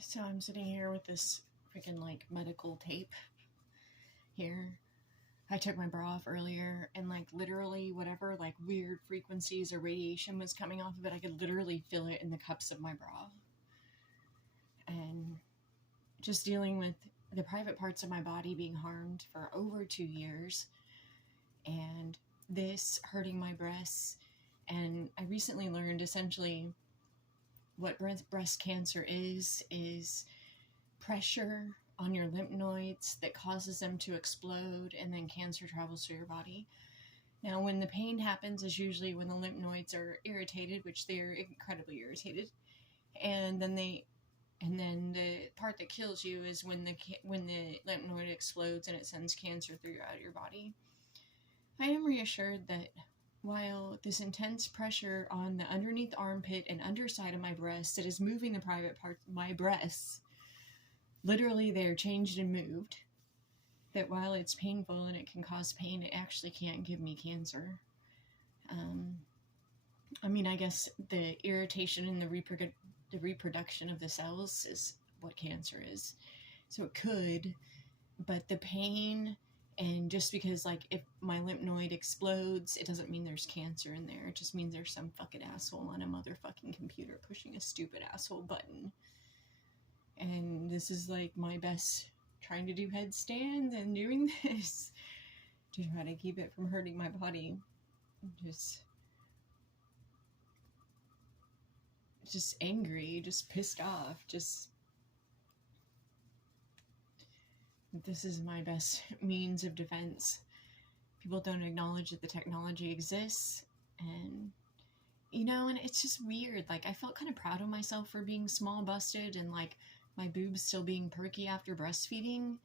So I'm sitting here with this freaking like medical tape here. I took my bra off earlier and like literally whatever like weird frequencies or radiation was coming off of it, I could literally feel it in the cups of my bra. And just dealing with the private parts of my body being harmed for over 2 years and this hurting my breasts. And I recently learned essentially what breast cancer is pressure on your lymph nodes that causes them to explode, and then cancer travels through your body. Now, when the pain happens is usually when the lymph nodes are irritated, which they're incredibly irritated, and then the part that kills you is when the lymph node explodes and it sends cancer throughout your body. I am reassured that while this intense pressure on the underneath armpit and underside of my breast that is moving the private parts of my breasts, literally they're changed and moved, that while it's painful and it can cause pain, it actually can't give me cancer. I mean, I guess the irritation and the reproduction of the cells is what cancer is. So it could, but the pain, and just because like if my lymph node explodes, it doesn't mean there's cancer in there. It just means there's some fucking asshole on a motherfucking computer pushing a stupid asshole button. And this is like my best trying to do headstands and doing this to try to keep it from hurting my body. Just angry, just pissed off, just this is my best means of defense. People don't acknowledge that the technology exists, and and it's just weird. Like, I felt kind of proud of myself for being small busted and like my boobs still being perky after breastfeeding,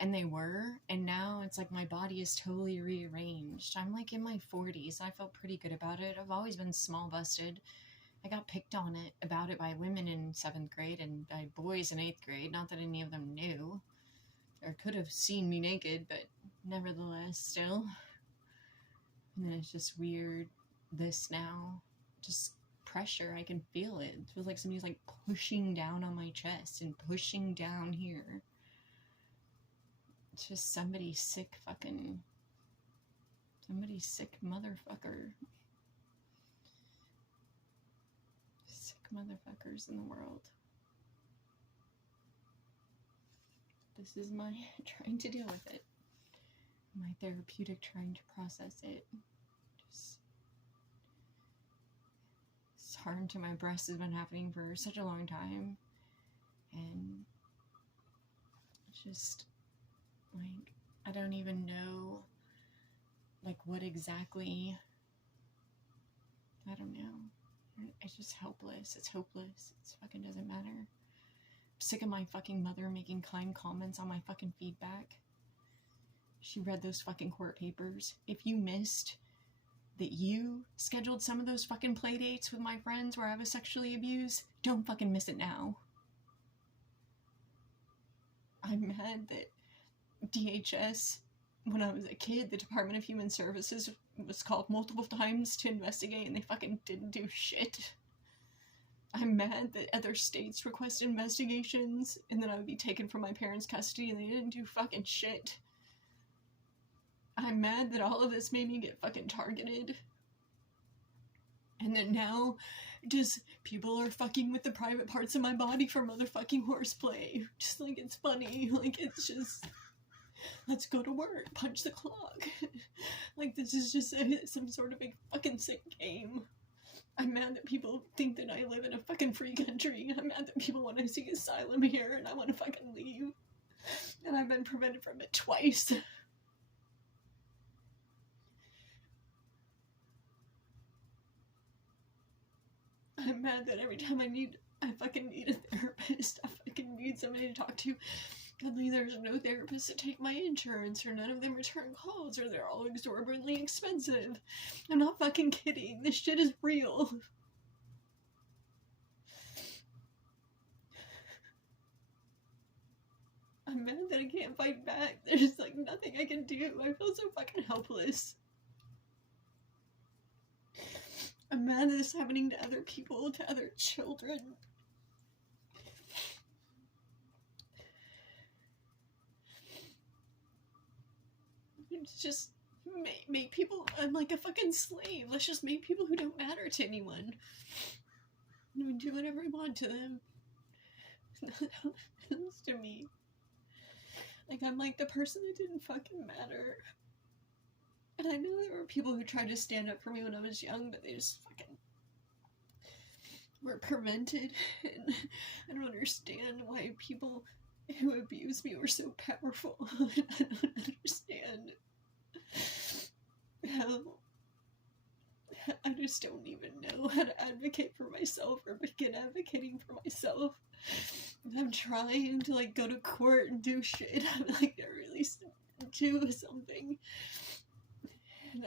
and they were, and now it's like my body is totally rearranged. I'm like in my 40s. I felt pretty good about it. I've always been small busted. I got picked on about it by women in 7th grade and by boys in 8th grade. Not that any of them knew or could have seen me naked, but nevertheless, still. And then it's just weird, this now. Just pressure, I can feel it. It feels like somebody's like pushing down on my chest and pushing down here. It's just somebody sick motherfucker. Sick motherfuckers in the world. This is my trying to deal with it. My therapeutic trying to process it. Just this harm to my breast has been happening for such a long time. And just like, I don't even know like what exactly. I don't know. It's just helpless. It's hopeless. It fucking doesn't matter. I'm sick of my fucking mother making kind comments on my fucking feedback. She read those fucking court papers. If you missed that you scheduled some of those fucking play dates with my friends where I was sexually abused, don't fucking miss it now. I'm mad that DHS, when I was a kid, the Department of Human Services was called multiple times to investigate and they fucking didn't do shit. I'm mad that other states requested investigations and then I would be taken from my parents' custody and they didn't do fucking shit. I'm mad that all of this made me get fucking targeted. And then now, just people are fucking with the private parts of my body for motherfucking horseplay. Just like it's funny. Like it's just, let's go to work, punch the clock. Like this is just some sort of a fucking sick game. I'm mad that people think that I live in a fucking free country. I'm mad that people want to seek asylum here and I want to fucking leave. And I've been prevented from it twice. I'm mad that every time I fucking need a therapist, I fucking need somebody to talk to. Suddenly there's no therapist to take my insurance, or none of them return calls, or they're all exorbitantly expensive. I'm not fucking kidding. This shit is real. I'm mad that I can't fight back. There's like nothing I can do. I feel so fucking helpless. I'm mad that this is happening to other people, to other children. Just make people, I'm like a fucking slave. Let's just make people who don't matter to anyone. And we do whatever we want to them. That happens to me. Like, I'm like the person that didn't fucking matter. And I know there were people who tried to stand up for me when I was young, but they just fucking were prevented. And I don't understand why people who abused me were so powerful. I don't understand how I just don't even know how to advocate for myself or begin advocating for myself. I'm trying to like go to court and do shit. I'm like to really do something. And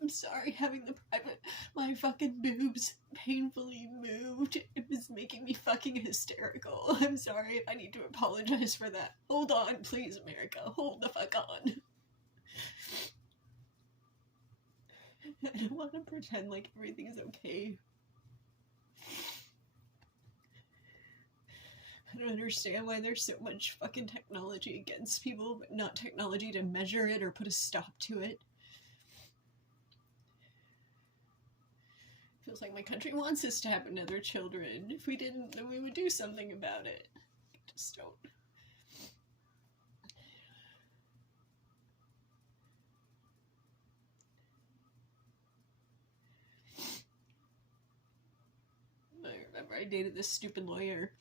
I'm sorry having the private, my fucking boobs painfully moved. It was making me fucking hysterical. I'm sorry if I need to apologize for that. Hold on, please, America. Hold the fuck on. I don't want to pretend like everything's okay. I don't understand why there's so much fucking technology against people, but not technology to measure it or put a stop to it. Feels like my country wants us to have another children. If we didn't, then we would do something about it. I just don't. I remember I dated this stupid lawyer,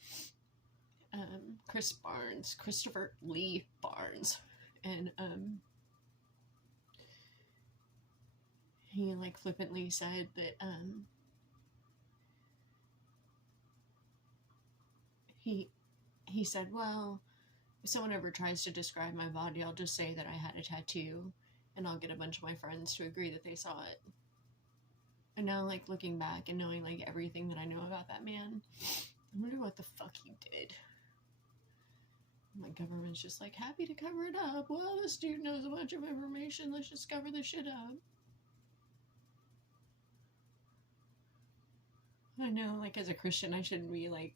Christopher Lee Barnes, and he like flippantly said that he said, well, if someone ever tries to describe my body, I'll just say that I had a tattoo, and I'll get a bunch of my friends to agree that they saw it. And now, like, looking back and knowing, like, everything that I know about that man, I wonder what the fuck he did. My government's just, like, happy to cover it up. Well, this dude knows a bunch of information. Let's just cover this shit up. I know, like, as a Christian, I shouldn't be, like,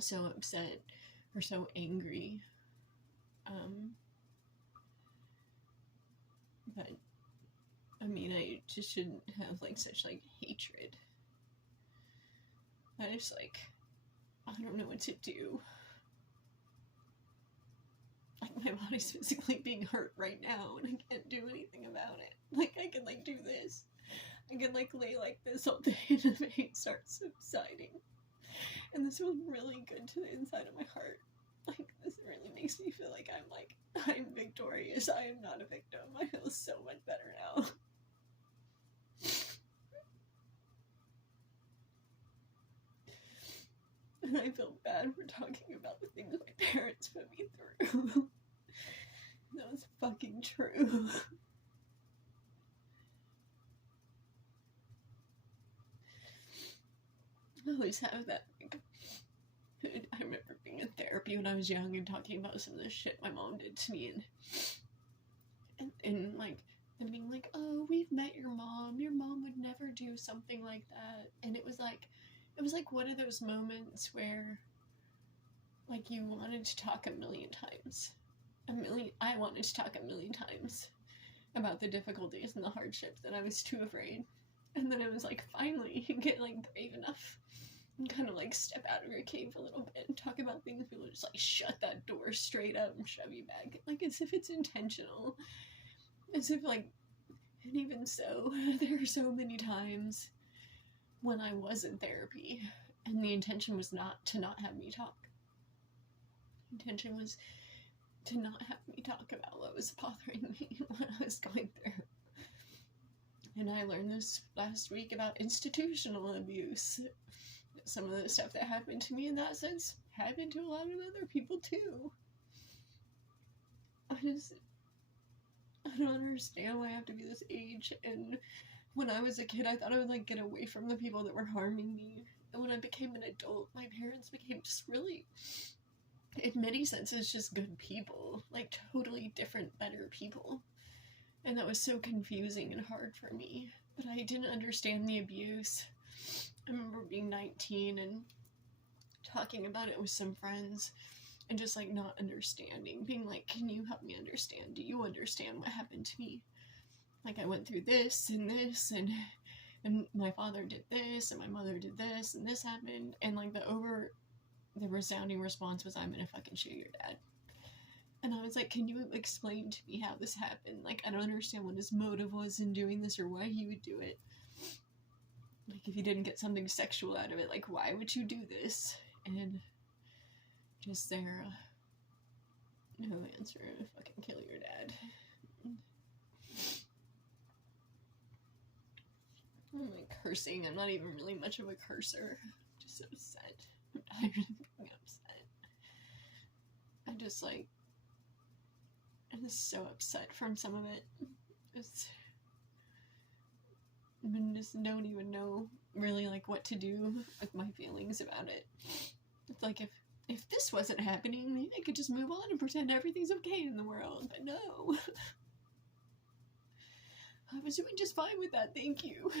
so upset or so angry. But I mean, I just shouldn't have, like, such, like, hatred. I just, like, I don't know what to do. Like, my body's physically being hurt right now, and I can't do anything about it. Like, I can, like, do this. I can, like, lay like this all day, and the pain starts subsiding. And this feels really good to the inside of my heart. Like, this really makes me feel like I'm victorious. I am not a victim. I feel so much better now. And I feel bad for talking about the things my parents put me through. That was fucking true. I always have that, like, I remember being in therapy when I was young and talking about some of the shit my mom did to me, and like, and being like, oh, we've met your mom would never do something like that. And it was like one of those moments where, like, you wanted to talk a million times. I wanted to talk a million times about the difficulties and the hardships, and I was too afraid. And then I was like, finally, you get, like, brave enough and kind of, like, step out of your cave a little bit and talk about things. People just, like, shut that door straight up and shove you back, like, as if it's intentional. As if, like, and even so, there are so many times when I was in therapy, and the intention was not to not have me talk. The intention was to not have me talk about what was bothering me, what I was going through. And I learned this last week about institutional abuse. Some of the stuff that happened to me in that sense happened to a lot of other people too. I don't understand why I have to be this age. And when I was a kid, I thought I would, like, get away from the people that were harming me. And when I became an adult, my parents became just really, in many senses, just good people. Like, totally different, better people. And that was so confusing and hard for me. But I didn't understand the abuse. I remember being 19 and talking about it with some friends. and just like not understanding, being like, can you help me understand? Do you understand what happened to me? Like, I went through this, and my father did this, and my mother did this, and this happened, and like the resounding response was, I'm gonna fucking shoot your dad. And I was like, can you explain to me how this happened? Like, I don't understand what his motive was in doing this or why he would do it. Like, if you didn't get something sexual out of it, like, why would you do this? And just there, no answer, fucking kill your dad. I'm like cursing. I'm not even really much of a cursor. I'm just upset. I'm tired of being upset. I'm just so upset from some of it. I just don't even know really like what to do with my feelings about it. It's like if this wasn't happening, maybe I could just move on and pretend everything's okay in the world. But no. I was doing just fine with that, thank you.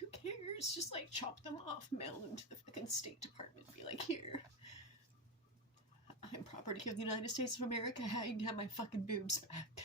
Who cares? Just like chop them off, mail them to the fucking State Department, be like, here, I'm property of the United States of America, how you can have my fucking boobs back.